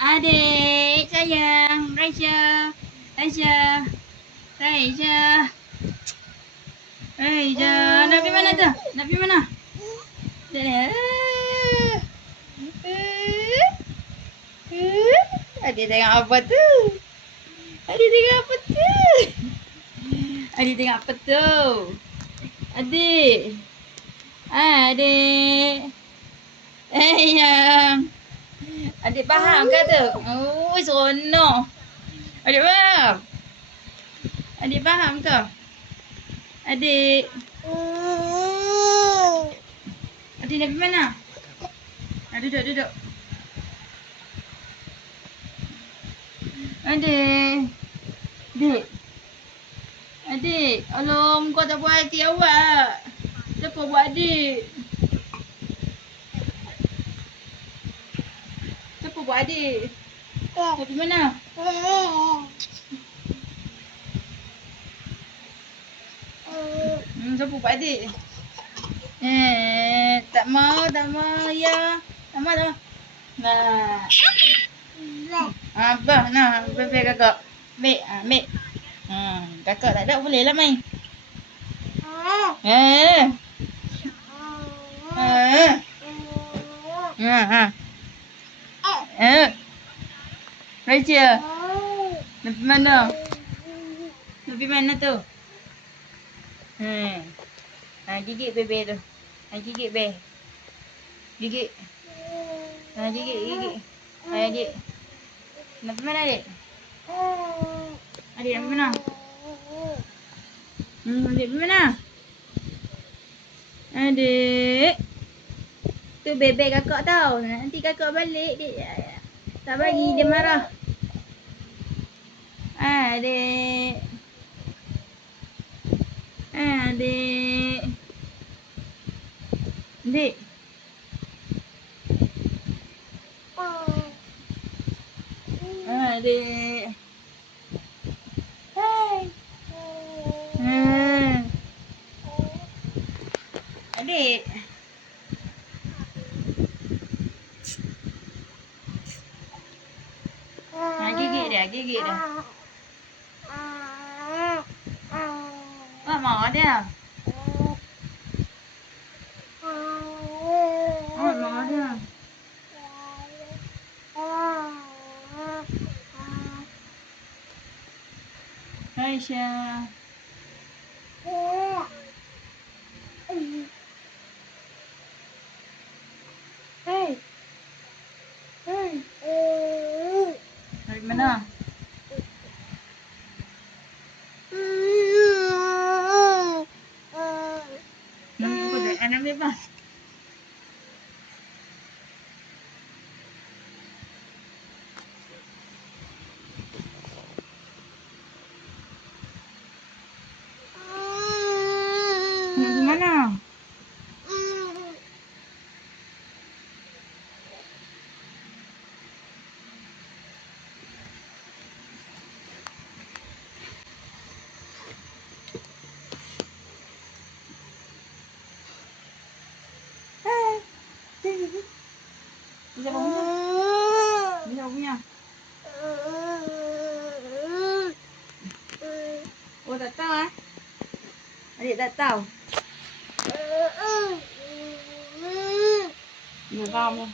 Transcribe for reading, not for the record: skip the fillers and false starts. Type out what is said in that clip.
Adik sayang, Raisya, Raisya, Raisya, Raisya. Nak pergi mana tu? Nak pergi mana? Dia ni. Adik tengok apa tu? Adik tengok apa tu? Adik tengok apa tu? Adik. Adik. Sayang. Adik faham ke tu? Oh, seronok. Adik faham? Adik faham ke? Adik. Adik nak pergi mana? Duduk, duduk. Adik. Adik. Adik. Alam, kau tak buat hati awak. Siapa buat adik? Siapa buat adik? Nak pergi mana? Siapa buat adik? Tak mau, ya. Tak mau. Nah. Apa? Nah, bebek kakak. Ambil. Kakak tak ada, boleh lah main. Raisya. Nak pergi mana? Nak pergi mana tu? Gigit bebek tu. Gigit bebek. Gigit. Gigit. Adik. Nak pergi mana adik? Adik nak pergi mana? Adik pergi mana? Adik. Tu bebek kakak tau. Nanti kakak balik dia tak bagi, dia marah. Adik. Adik. Adik. Adik. Hai. Adik. Gigit dia. Mau dia. Mau dia. Raisya. Dari mana? Anak bebas. Nak pergi mana? Siapa punya? Siapa punya? Oh, tak tahu ah. Adik tak tahu. Dia kamu.